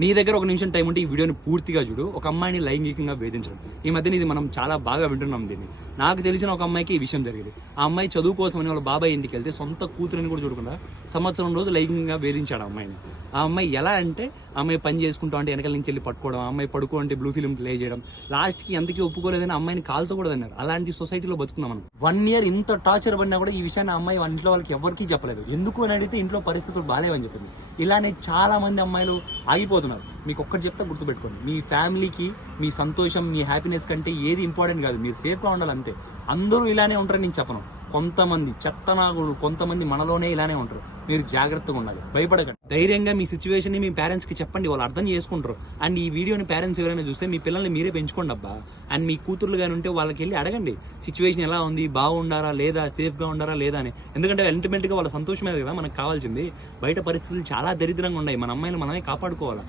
నీ దగ్గర ఒక నిమిషం టైం ఉంటే ఈ వీడియోని పూర్తిగా చూడు. ఒక అమ్మాయిని లైంగికంగా వేధించడం, ఈ మధ్యన ఇది మనం చాలా బాగా వింటున్నాం దీన్ని. నాకు తెలిసిన ఒక అమ్మాయికి ఈ విషయం జరిగింది. ఆ అమ్మాయి చదువు కోసమని వాళ్ళ బాబాయ్ ఇంటికి వెళ్తే సొంత కూతురిని కూడా చూడకుండా సంవత్సరం రోజు లైంగికంగా వేధించాడు ఆ అమ్మాయిని. ఆ అమ్మాయి ఎలా అంటే, ఆ అమ్మాయి పని చేసుకుంటా అంటే వెనకాల నుంచి వెళ్ళి పట్టుకోవడం, ఆ అమ్మాయి పడుకో అంటే బ్లూ ఫిల్మ్ ప్లే చేయడం, లాస్ట్కి ఎంతకీ ఒప్పుకోలేదని అమ్మాయిని కాలుతో కూడా అన్నారు. అలాంటి సొసైటీలో బతుకున్నాం మనం. 1 year ఇంత టార్చర్ పడినా కూడా ఈ విషయాన్ని ఆ అమ్మాయి ఇంట్లో వాళ్ళకి ఎవరికీ చెప్పలేదు. ఎందుకు అని అడిగితే ఇంట్లో పరిస్థితులు బాగాలేవని చెప్పింది. ఇలానే చాలా మంది అమ్మాయిలు ఆగిపోతున్నారు. మీకు ఒక్కటి చెప్తే గుర్తుపెట్టుకోండి, మీ ఫ్యామిలీకి మీ సంతోషం, మీ హ్యాపీనెస్ కంటే ఏది ఇంపార్టెంట్ కాదు. మీరు సేఫ్గా ఉండాలి అంతే. అందరూ ఇలానే ఉంటారని నేను చెప్పను. కొంతమంది చెత్తనాగులు, కొంతమంది మనలోనే ఇలానే ఉంటారు. మీరు జాగ్రత్తగా ఉండాలి, భయపడకండి. ధైర్యంగా మీ సిచ్యువేషన్ ని మీ పేరెంట్స్ కి చెప్పండి, వాళ్ళు అర్థం చేసుకుంటారు. అండ్ ఈ వీడియోని పేరెంట్స్ ఎవరైనా చూస్తే మీ పిల్లల్ని మీరే పెంచుకోండి అబ్బా. అండ్ మీ కూతుర్లు కానీ ఉంటే వాళ్ళకి వెళ్ళి అడగండి, సిచ్యువేషన్ ఎలా ఉంది, బాగుండారా లేదా, సేఫ్ గా ఉండారా లేదా అని. ఎందుకంటే అల్టిమేట్ గా వాళ్ళ సంతోషమే కదా మనకు కావాల్సింది. బయట పరిస్థితులు చాలా దరిద్రంగా ఉన్నాయి. మన అమ్మాయిలు మనమే కాపాడుకోవాలి.